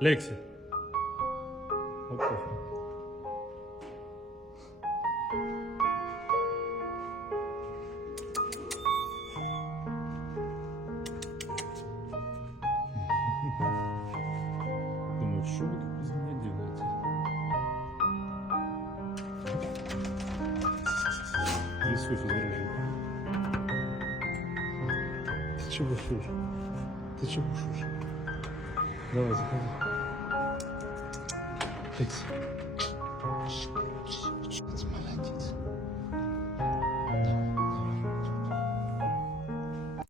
Лекси. Опа. Думаю, что вы тут без меня делаете? И Софи заряжу. Ты че бушуешь? Ты че бушуешь? Давай, заходи. Лекси.